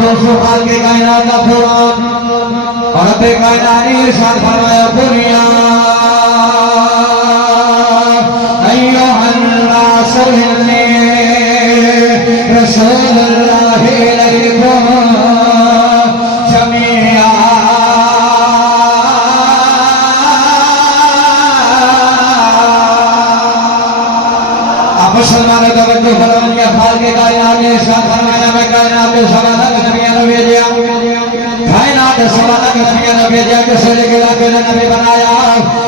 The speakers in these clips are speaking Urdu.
دوستو خالق کائنات کا قرآن اور رب کائنات نے ارشاد فرمایا دنیا ایھا الناس انی رسول اللہ الیکم جمیعا آپ مسلمانوں کا توجہ فرمائیے خالق کائنات نے ارشاد فرمایا میں کائنات کے سوا تک نبیوں نے بھیجا کائنات کے سوا تک نبیوں نے بھیجا کسی نے علاقے نے نبی بنایا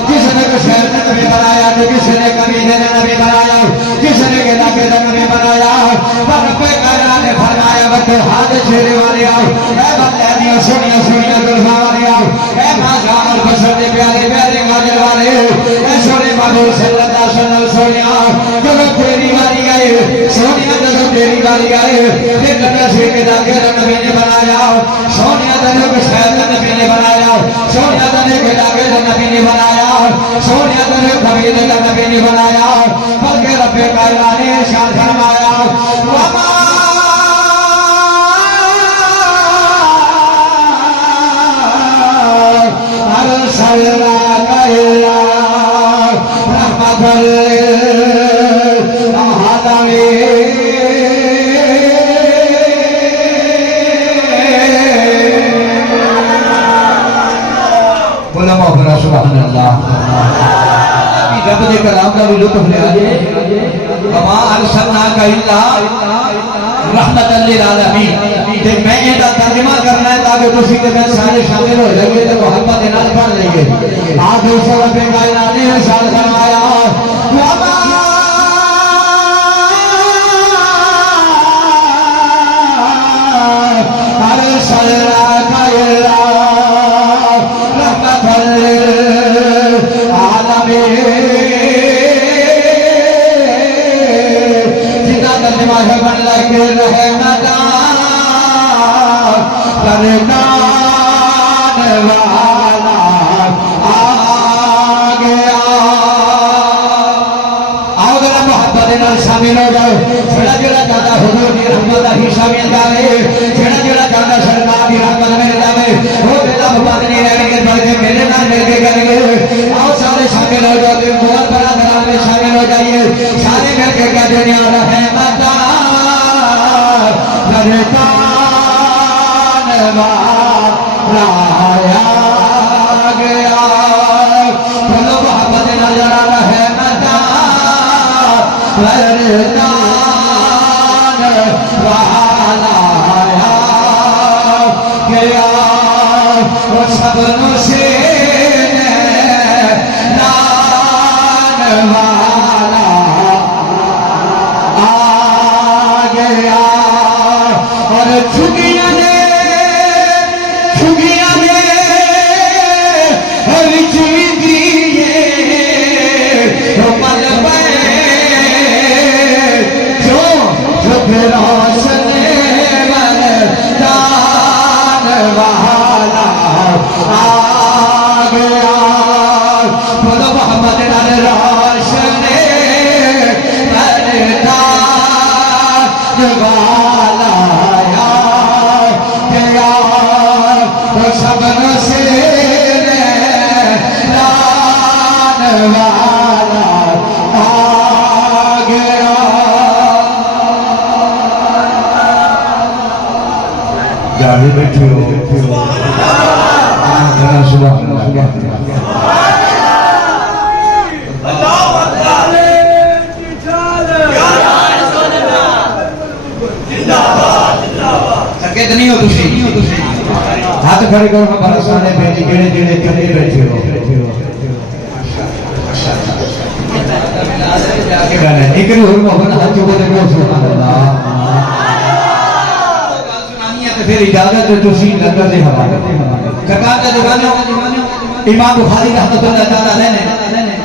کسی نے شہر نے نبی بنایا تو کسی نے قبیلے نے نبی بنایا کسی نے علاقے نے نبی بنایا پر رب کائنات نے فرمایا بچے ہاتھ چہرے والے آؤ اے بندے دیو سنیا سنیا دلفا والے آؤ اے ماجان اور بشر دے پیارے پیارے غاجر والے اے سونے محبوب صلی اللہ علیہ وسلم سونیا جب تیری باری آئے سونیا جب تیری باری آئے پھر نبی سے کے علاقے نبی نے بنایا سونیا جب شہر نبی نے بنایا سونیا جب علاقے نبی نے بنایا سونیا جب قبیلے کا نبی نے بنایا بلکہ رب کائنات نے ارشاد فرمایا وما ارسلناک الا رحمۃ سبحان اللہ رب دے کلام کا بھی لطف لے آئے وما ارسلناک الا رحمت للعالمین تے میں یہ ترجمہ کرنا ہے تاکہ تسی تے میں سارے شامل ہو جائیں گے تے محبت دے نال پڑھ لیں گے آج دوسرا رب کائنات نے ارشاد فرمایا وما ارسلناک الا رحمت بن لگے رحمت کرنان والا آ گیا آؤ ذرا محبت نال شامل ہو جاؤ جڑا جڑا چاہتا حضور دی رحمت ہی شامل جاوے جڑا جڑا چاہتا سرکار دی رحمت مل جاوے وہ بلا محبت نہیں رہے گے بلکہ میرے نال مل کے کریں گے آؤ سارے شامل ہو جاؤ بہت بڑا درام میں شامل ہو جائیے سارے مل کے کہہ دیں یا رحمت کرتان والا آیا گیا بولو محبت نظر رحمت کرتان والا آیا گیا وہ سب نشین دان والا آ گیا اور چھگیاں نے ہر چیز دیئے پل پہ جو پھر روشن دان والا آ گیا بولو محمد نال روشن دان والا سب نصیر دان والا آ گیا جاوے بیٹھے ہو سبحان اللہ کتنی ہو تسی ہاتھ کھڑے کرو ہمارا سارے بیٹھے جڑے جڑے کھڑے بیٹھے ہو ایک روح محمد ہاتھ چکو دیکھو سبحان اللہ سنانی ہے پھر اجازت ہے تسی لنگر دے حوالے سرکار کا زمانے امام بخاری رحمۃ اللہ تعالی علیہ نے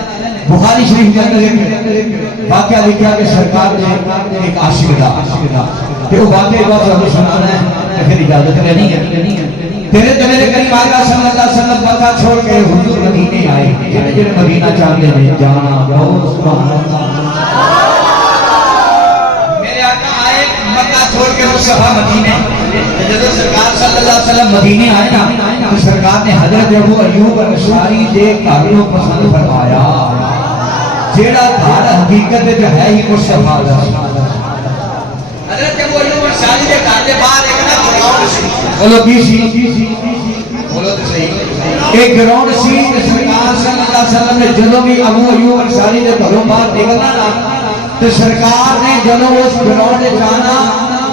بخاری شریف کے اندر ایک واقعہ لکھا کہ سرکار نے ایک عاشق تھا کہ وہ واقعی بات ہمیں سنانا ہے پھر اجازت لینی ہے تیرے تو میرے کریم آقا صلی اللہ علیہ وسلم مکہ چھوڑ کے حضور مدینے آئے جنہیں جنہیں مدینہ چاہتے ہیں جانا بہت سبحان اللہ میرے آقا آئے مکہ چھوڑ کے مصطفیٰ مدینے جب سرکار صلی اللہ علیہ وسلم مدینے آئے نا تو سرکار نے حضرت ابو ایوب انصاری دے گھر نو پسند فرمایا جیڑا گھر حقیقت وچ ہے ہی مصطفیٰ دا حضرت ابو ایوب انصاری دے گھر دے باہر ایک نا گراؤنڈ سی بولو کی سی بولو تے صحیح ایک گراؤنڈ سی تے سرکار صلی اللہ علیہ وسلم نے جدوں بھی ابو ایوب انصاری دے گھروں باہر نکلنا نا تے سرکار نے جدوں اس گراؤنڈ وچ جانا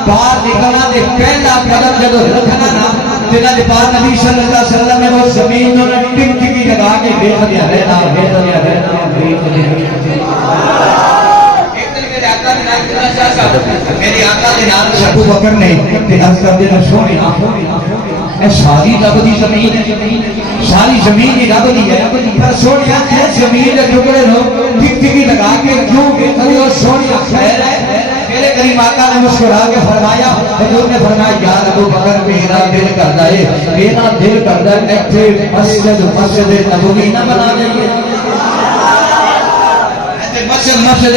باہر نکلنا تے پہلا قدم جدوں رکھنا نا جنہاں دے پاک نبی صلی اللہ علیہ وسلم نے وہ زمین نوں ٹک ٹکی لگا کے ویکھدیا رہنا ایک دن میرے آقا دے نال کتنا چاہ صاحب میرے آقا دے نال ابو بکر نے تے عرض کر دینا سونیا اے ساری رب دی زمین ہے ساری زمین ہی رب دی ہے پر سونیا اے زمین دے ٹکڑے نوں ٹک ٹکی لگا کے کیوں ویکھدے ہو سونیا خیر ہے میرے کریم آقا نے مسکرا کے فرمایا حضور نے فرمایا یار ابو بکر میرا دل کرتا ہے میرا دل کرتا ہے ایتھے مسجد نبوی نہ بنا دئیے مسجد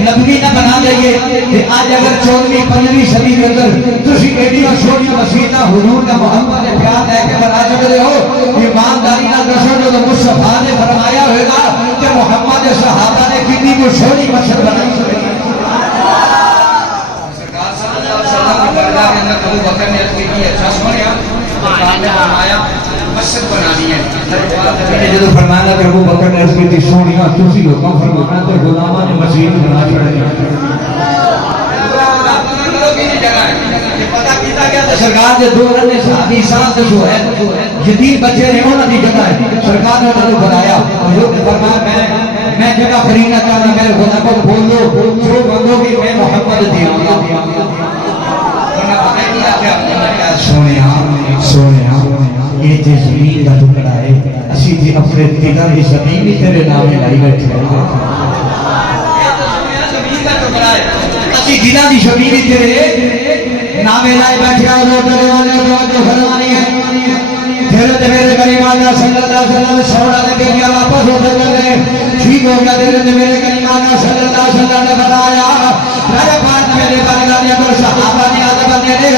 نبوی نہ بنا دئیے کہ آج اگر 14ویں 15ویں صدی کے اندر تسی ایڈیاں چھوٹیاں مسجداں حضور کا محبت پیار لے کے بنا سکتے ہو ایمانداری نال دسو جو مصطفیٰ نے فرمایا ہوئے گا کہ محمد صحابہ نے کتنی کو چھوٹی مسجد بنائی ہوئی ابو بکر نے عرض کی اچھا سونیا سرکار نے فرمایا مسجد بنانی ہے جب فرمایا کہ ابو بکر نے عرض کی سونیا تسی حکم فرمانا تو غلاماں نے مسجد بنا چھڑی پتہ کیتا گیا تو سرکار دے دو رنے صحابی ساتھ جو ہے یتیم بچے نے انہاں دی جگہ ہے سرکار نے انہاں کو بنایا حضور نے فرمایا میں جگہ خریدنا چاہتا میرے غلاموں کو بول دو جو بندوں کی میں محمد دے آؤں گا سونیا یہ جے زمین کا ٹکڑا ہے اسی جی اپنے دیگر یہ زمین بھی تیرے نام میں لائی بیٹھے زمین کا ٹکڑا ہے اسی جنہ دی زمین بھی تیرے نام میں لائی بیٹھے جو تیرے والے جو فرمانی ہے پھر میرے کریم آقا صلی اللہ علیہ وسلم سونا نے کہا واپس ہو کر ٹھیک ہو گیا دل میرے کریم آقا صلی اللہ علیہ وسلم نے بتایا راجا پاک میرے بارگاہ میں صحابہ نے آدھا بندے نے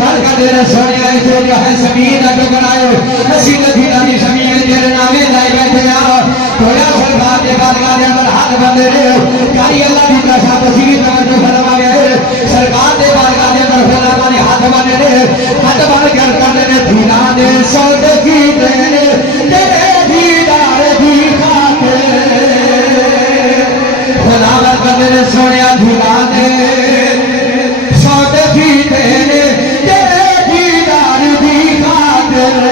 ہر کا دل سونے جو ہے زمین کا ٹکڑا ہے اسی لدھینا دی زمین تیرے نامے لائی بیٹھے تویا سرکار کے بارگاہ میں اندر ہاتھ بندے نے کاری اللہ کی طرح بصیری توجہ فرمایا سرکار کے بارگاہ میں اندر فرمایا نے ہاتھ بندے نے ہاتھ بند کر کرنے نے دھینا دے سودگی دے تیرے دیدار دی خاطر خدا بندے نے سونیا دھینا دے سودگی دے تیرے دیدار دی خاطر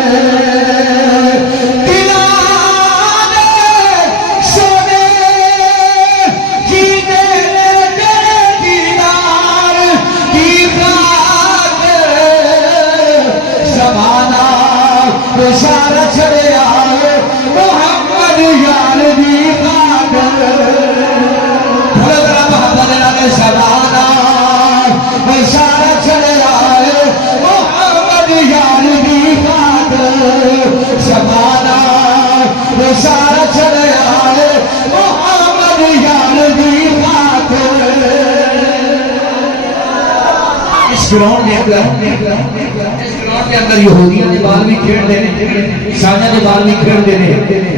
سارا چھڑے آئے محمد یار دی خاطر بھلے محمد لگے سبانا سارا چھڑے آئے محمد یار دی خاطر سبانا سارا چھڑے آئے محمد یار دی خاطر اس گراؤنڈ کے اندر یہودیاں دے بال بھی کھیڑ دینے عیسائیاں دے بال بھی کھیڑ دینے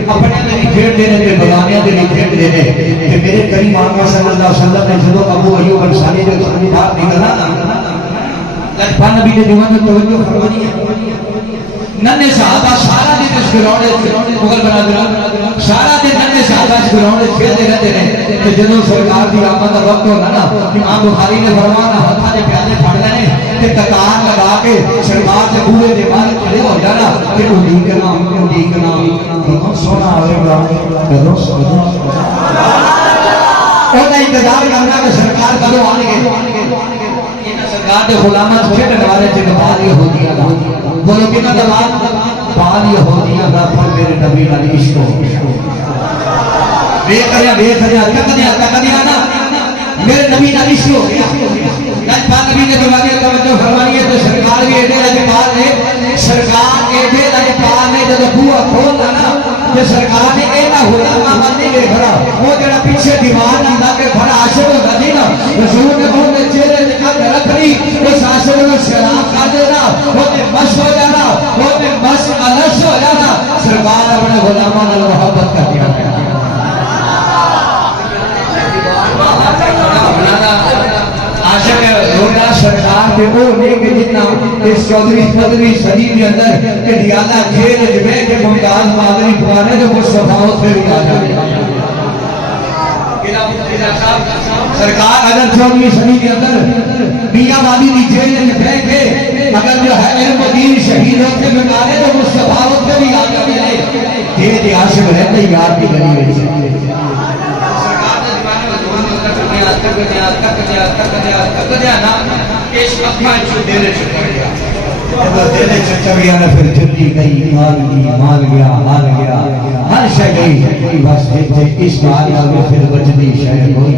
اپنے دے بھی کھیڑ دینے تے بغانیاں دے بھی کھیڑ دینے کہ میرے کریم آقا صلی اللہ علیہ وسلم نے جدو ابو ایوب انصاری دے باہر نکلا نا لجپا نبی دے دیوان میں توجہ فرمانی ہے ننے صحابہ سارا دن اس گراؤنڈ مغل برادران سارا دن ننے صحابہ اس گراؤنڈ کھیلتے رہتے ہیں کہ جدو سرکار دی آمد کا وقت ہونا نا امام بخاری نے فرمانا ہتھاں دے پیالے پھڑ لینے تے قطار لگا کے سرکار دے بوئے دے باہر کھڑے ہو جانا تے اڈیکنا کدوں سونا آئے گا کدوں سونا انہاں انتظار کرنا کہ سرکار کدوں آن گے سرکار دے غلاماں کھیڈن والے تے بال یہودیاں دا بولو کنا دا بال یہودیاں دا پر میرے نبی نال عشق ہو کدیا نا میرے نبی نال عشق ہو گیا پاک نبی نے دیوانے توجہ فرمانی ہے تو سرکار بھی ایڈے لجپال نے سرکار ایڈے لجپال نے جب بوا کھولنا نا کہ سرکار نے اینا ہوتا ماما نہیں لے کھڑا وہ جڑا پیچھے دیوان اندہ کے کھڑا عاشق ہوتا نہیں نا رسول نے انہوں نے چہرے نکال کے رکھ لی اس عاشق نے سلام کر وہ مش ہو جانا، وہ مش الش ہو جانا، سرکار اپنے غلاموں نال محبت کر دیا عاشق رونا سرکار کے وہ نیک جتنا اس چودھری پدوی صدی کے اندر کہ ڈیالہ کھیل جبے کے ممتاز مادری پرانے جو مصطفیٰ سے بھی آ جائے سرکار اگر چودھری صدی کے اندر میاں وادی کی جیل میں بیٹھ کے اگر جو ہے علم و دین شہید ہوتے بکانے تو مصطفیٰ سے بھی آ جائے یہ عاشق رہتے ہی یاد کی گلی میں پھر چلی گئی مال گیا ہر شے گئی بس اس بات آگے پھر بچتی شہر ہوئی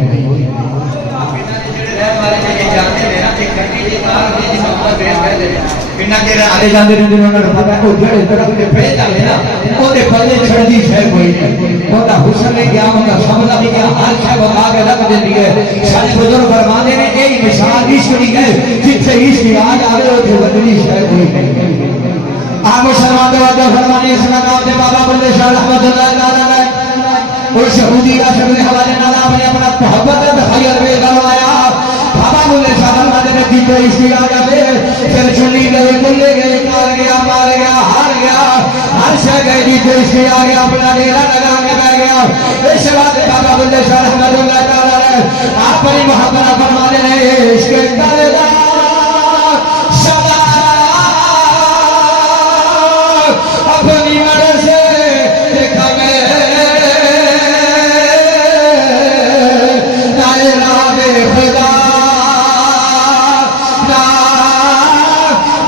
آگے جاندے رہتے انہوں نے پتا ہے وہ جڑے طرف کے پھیل جاتے نا وہ دے پلے چھڑی شہر کوئی نہیں وہ دا حسن نے کیا وہ دا سمجھا بھی کیا ہر شہر وہ آگے رکھ دیتی ہے سارے بزرگ فرمانے نے ایک مثال عشق کی ہے جس سے عشق کی آج آگے وہ جو بدلی شہر کوئی نہیں آگے سلمان دوادہ فرمانے اس مقام دے بابا بلے شاہ رحمت اللہ تعالیٰ اور شہودی راشد نے حوالے نالا اپنے اپنا محبت بخیر بے گلوایا بابا بلے شاہ رحمت نے جیتے عشق آگا دے پھر چلی گئے بلے گئے کار گیا مار گیا ہار گیا ہر شے گئے جیتے عشق آگیا اپنا ڈیرا لگا کے بہ گیا اس بات بابا بلے شاہ رحمت اللہ تعالیٰ نے آپ پر محبت فرمانے نے عشق کردا اپنی مرض سے دیکھا میں نائرہ بے خدا نا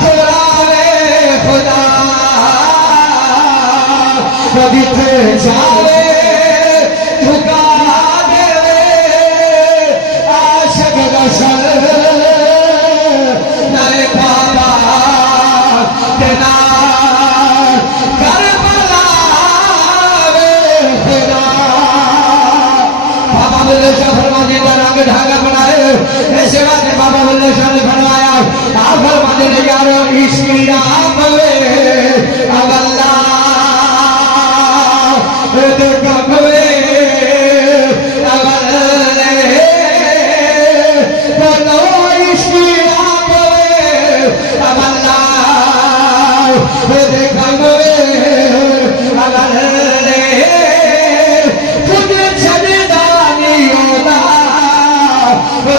تھوڑا بے خدا کبھی تھے جاوے دھکا دے عاشق رسل نئے بابا تینا دھاگا بنائے ایسے بات ہے بابا بلے شاہ نے فرمایا آپ فرماتے ہیں یارو عشقی آپ ہوئے اب اللہ دیکھا ہوئے اب اللہ بولو عشقی آپ ہوئے اب اللہ دیکھا ہوئے اب اللہ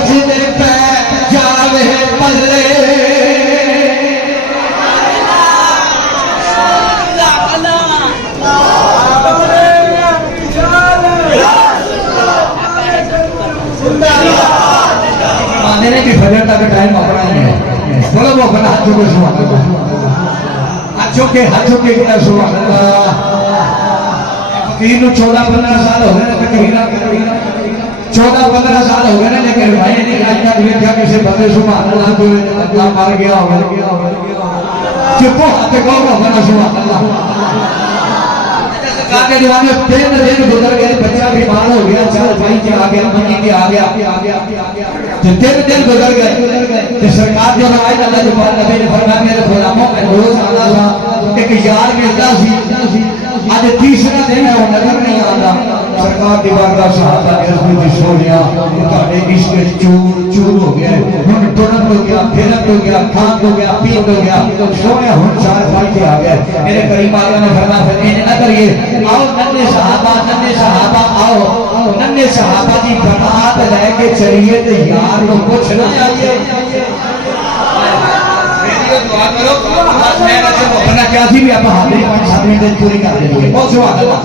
جنے پہ جاوے پلے مانے کی فجر تک ٹائم اپنا نہیں ہے بولو وہ اپنا ہاتھوں کے سبحان اللہ ہاتھوں کے کیا سبحان اللہ فقیر نو 14-15 سال ہو گئے تقریبا 14-15 سال ہو گئے نا لیکن بھائی نے آج تک دیکھا کسی بندے سبحان اللہ کو اللہ مار گیا ہوگا چپو ہاتھ کو ہوگا سبحان اللہ کہتے دیوانے 3 دن گزر گئے بچہ بیمار ہو گیا چل بھائی کے آ گیا منی کے آ گیا 3 دن گزر گئے سرکار جو روایت اللہ جو بات نبی نے فرمایا میرے غلاموں میں روز آتا تھا ایک یار ملتا سی آج تیسرا دن ہے وہ نظر نہیں آتا سرکار دی بارگاہ صحابہ نے رسول میں سو گیا تھوڑے عشق چور ہو گیا ہن ٹرن ہو گیا پھرن ہو گیا کھان ہو گیا پیٹ ہو گیا سویا ہن 4 فائدے آ گئے میرے کریم آقا نے فرمایا پھر نہ کریے آؤ ننے صحابہ آؤ ننے صحابہ دی برات لے کے چلیے تے یار کو کچھ نہ چاہیے دعا کرو بس میں اپنا کیا تھی بھی آپ حاضری 5-7 منٹ پوری کر دیں گے بہت سبحان اللہ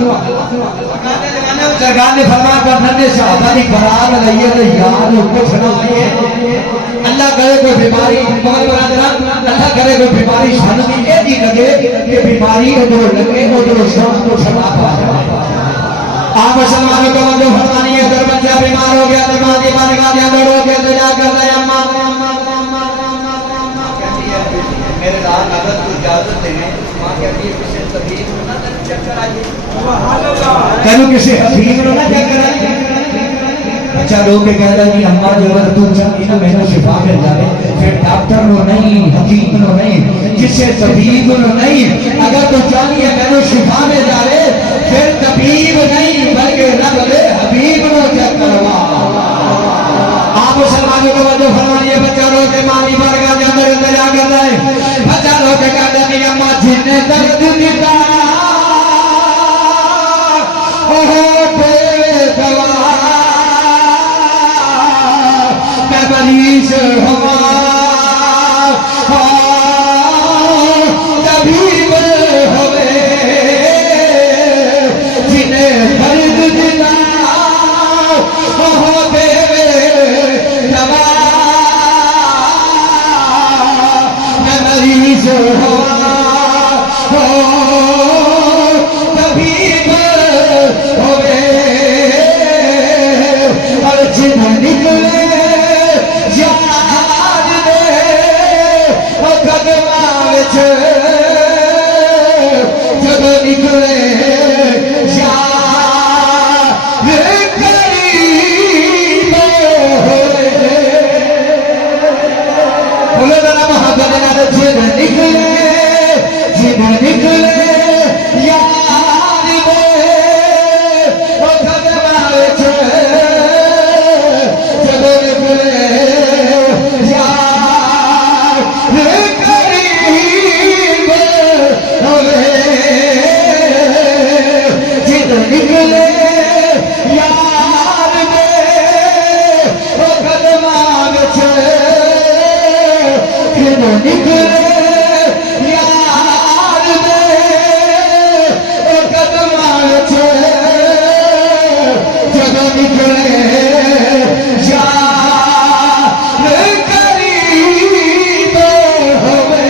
سرکار نے فرمایا کہ ننے صحابہ دی برات لئیے تے یار کو کچھ نہ چاہیے اللہ کرے کوئی بیماری اللہ کرے کوئی بیماری سانو بھی یہ نہیں لگے کہ بیماری ادھر لگے ادھر شوق کو چھڑا پا آپ مسلمانوں کو جو فرمانی ہے اگر بچہ بیمار ہو گیا تو ماں کی بارگاہ کے اندر ہو کے جا کر دے اماں میرے رات اگر تو اجازت دیں ماں کہتی ہے کسی طبیب نہ چیک کرائیے کہوں کسی حکیم نہ چیک کرائیے اچھا لوگ کے کہتا ہے کہ اماں جو اگر تو چاہتی ہے میں نے شفا مل جائے پھر ڈاکٹر نو نہیں حکیم نو نہیں پیچھے طبیب نہیں. اگر تو چاہیے میرے شفا میں جائے پھر طبیب نہیں بلکہ رب دے حبیب نو چیک کروا. آپ مسلمانوں کو وجہ فرمائیے بچہ رو کے مانی بارگاہ کے اندر انتظار کر رہے ہیں. بچہ رو کے کہتے ہیں اماں جن نے درد دیتا مریض ہوا طبیب ہوئے جنہیں درد دلا دے دوا. میں مریض ہوا طبیب ہوئے اور جنہیں نکلے جب نکلے بولو ذرا محبت نال جب نکلے یار دے قدماں وچ جب نکلے نکلے یار دے قدماں وچ نکلے یار دے قدماں وچ جب نکلے یار قریب ہوئے.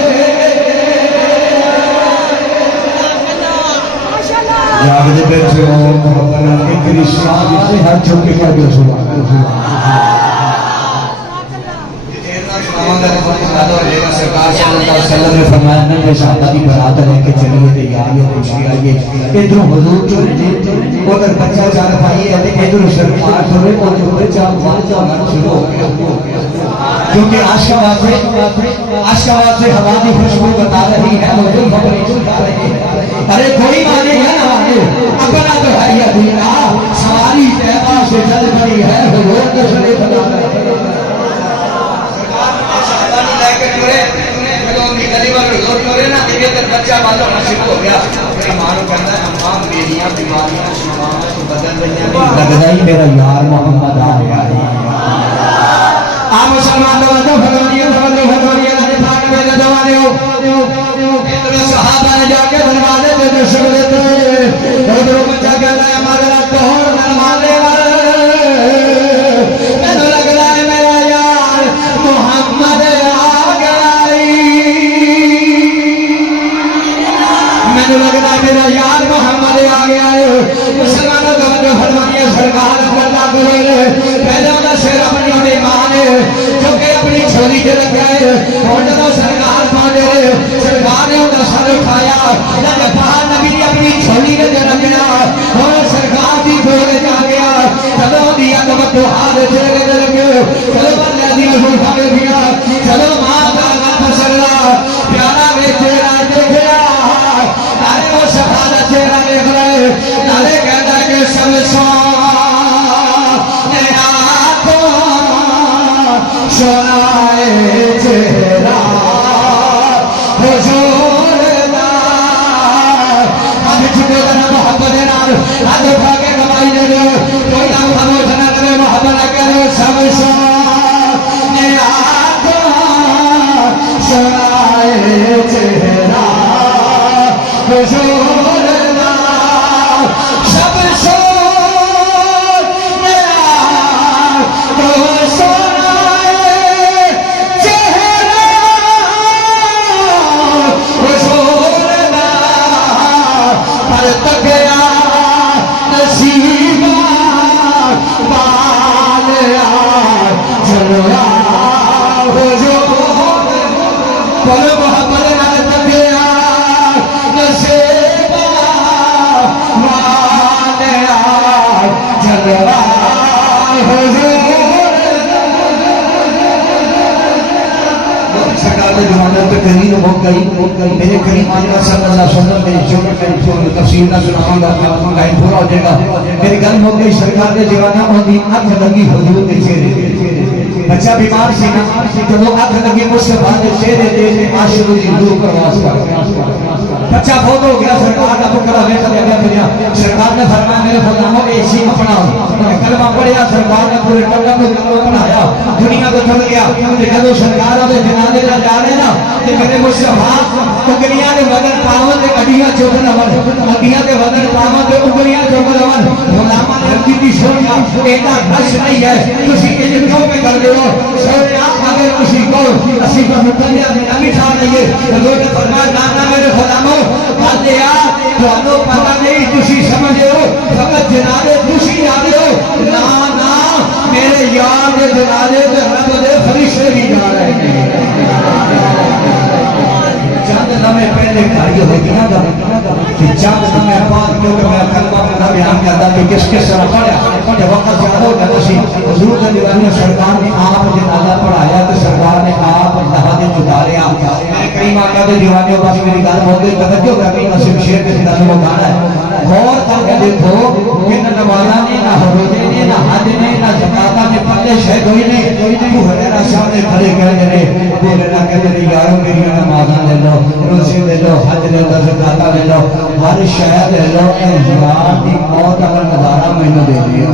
یاد دے بیٹھے ہو ایک شاہ جسے ہر چھوٹے کر دو سبحان سرکار صلی اللہ علیہ وسلم نے فرمایا نہ شادی کی برات لے کے چلیے تیار ہو خوشی آئیے. ادھر حضور جو ادھر بچہ جان پائی ہے ادھر سرکار تھوڑے اور بچہ شروع ہو گیا کیونکہ عاشق سے ہوا کی خوشبو بتا رہی ہے وہ جو خبریں بتا رہی ہے. ارے کوئی مانے ہے نا اپنا تو ہے یہ دنیا سواری طیبہ سے چل پڑی ہے حضور کے سنے بتا رہے ہیں. بچہ والا شروع ہو گیا لگتا ہی میرا یار محمد آ گیا ہے. آپ مسلمان صحابہ نے جا کے دروازے پہ دشک دیتے ادھر بچہ کہتا ہے مگر کون مانے میں تو لگ رہا ہے میرا یار محمد آ گئی. میں تو لگ رہا ہے میرا یار محمد آ گیا ہے. مسلمانوں کو جو فرمائیے سرکار اللہ کرے پہلے انہوں سے اپنی ایمان ہے جو کہ اپنی چھوڑی کے رکھا ہے اور جب سرکار پہنچے سرکار نے انہیں سر اٹھایا جب باہر نبی اپنی چھوڑی کے رکھنا اور سرکار کی چھوڑے جا گیا چلو دیا تو وہ ہاتھ چلے گئے لگے چلو بندہ دیا اٹھا کے دیا چلو ماں کا پسرا پیارا میں تیرا دیکھا تارے وہ شفاعت چہرہ دیکھ رہے تارے کہتا ہے کہ سب سو سنائے چہرہ حضور دا ہم چھوٹے جنا محبت نال ہاتھ اٹھا کے کمائی دے دو کوئی نہ خاموش نہ کرے محبت کرے سب سنے آتا سنائے چہرہ حضور دا سب سنے آتا گئی میرے کریم آقا صلی اللہ علیہ وسلم میری چھوٹی تفصیل نہ سناؤں گا ٹائم پورا ہو جائے گا میری گل ہو گئی سرکار کے دیوانہ ہوندی اکھ لگی حضور کے چہرے بچہ بیمار سی نا تو وہ اکھ لگی مصطفیٰ کے چہرے دے عاشق دی روح پرواز کر بچہ بہت ہو گیا سرکار کا بکرا دیکھ لیا پھریا سرکار نے فرمایا میرے غلاموں اے سی اپناؤ کلمہ پڑھیا سرکار نے پورے ٹبر کو کلمہ پڑھایا دنیا کو چھوڑ گیا جب سرکار دے جنازے دا جا رہے نا تے میرے مصطفیٰ انگلیاں دے وزن پاواں تے اڈیاں چوک لون اڈیاں دے وزن پاواں تے انگلیاں چوک لون غلاماں نے عرض کی سونا ایڈا گھش نہیں ہے تسی انج کیوں پہ کر دے ہو سونا اگر کسی کو اسی کو متنیا نہ بٹھا دئیے حضور نے فرمایا نہ میرے غلاموں باتیں تھانوں پتہ نہیں تسی سمجھے ہو فقط جنازے تسی جانے ہو نہ میرے یار دے جنازے تے رب دے فرشتے بھی جا رہے ہیں چند لمحے پہلے کھائی ہوئی نا کہ چند لمحے بعد کیونکہ میں کلمہ پڑھا بیان کرتا کہ کس کس طرح پڑھا کہ وقت زیادہ ہو گیا سی حضور کے دیوانے سرکار نے آپ جنازہ پڑھایا تو سرکار نے آپ لحاظ اتاریا میں کریم آقا کے دیوانے بس میری گل ہو گئی توجہ کرنی نصیب شیر کے ساتھ وہ گانا ہے غور کر کے دیکھو کہ نہ نمازہ نے نہ روزے نے نہ حج نے نہ زکاتہ نے پلے شہد ہوئی نے ابو ہریرہ صاحب نے کھڑے کہہ دے ابو ہریرہ کہہ دے یارو میری نمازاں لے لو روزے لے لو حج لے لو زکاتہ لے لو ہر شے لے لو اے یار دی موت کا نظارہ مینوں دے دیو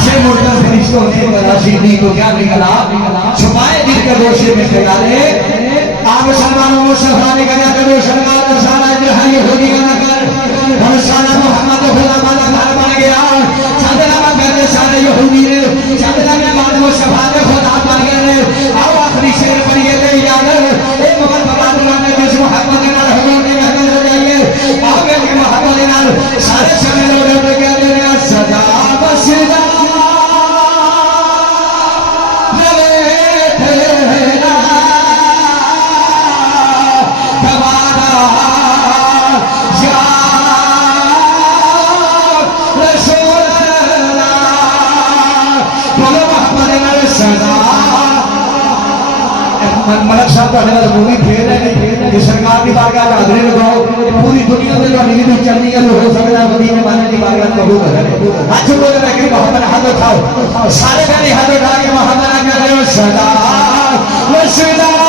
سے مردہ فرشتوں نے براشیدی کو کیا نکلا چھپائے دل کے گوشے میں ٹھکانے آپ سلمانوں مصطفیٰ نے کہا کرو سلمان سارا جہاں یہودی کا نہ کر ہم سارا محمد غلامہ کا گھر بن گیا چندنا میں کہتے سارے یہودی نے چندنا میں بعد مصطفیٰ نے خدا بن گئے آؤ آخری شیر پڑھیے دے یاد اے مگر بباد نے جس محمد نال حضور نے محمد ہو جائیے آگے محمد نال سارے سارے لوگوں نے کہتے ہیں سجا بسجا ملک صاحب کا حضرت مووی پھیر رہے ہیں کہ سرکار کی بارگاہ میں حاضری لگاؤ پوری دنیا میں جو نیوی چلنی ہے وہ ہو سکتا ہے مدینے والے کی بارگاہ میں قبول کرے آج لوگ نے کہ محمد ہاتھ اٹھاؤ سارے کہنے ہاتھ اٹھا کے محمد کہہ رہے ہو صدا و صدا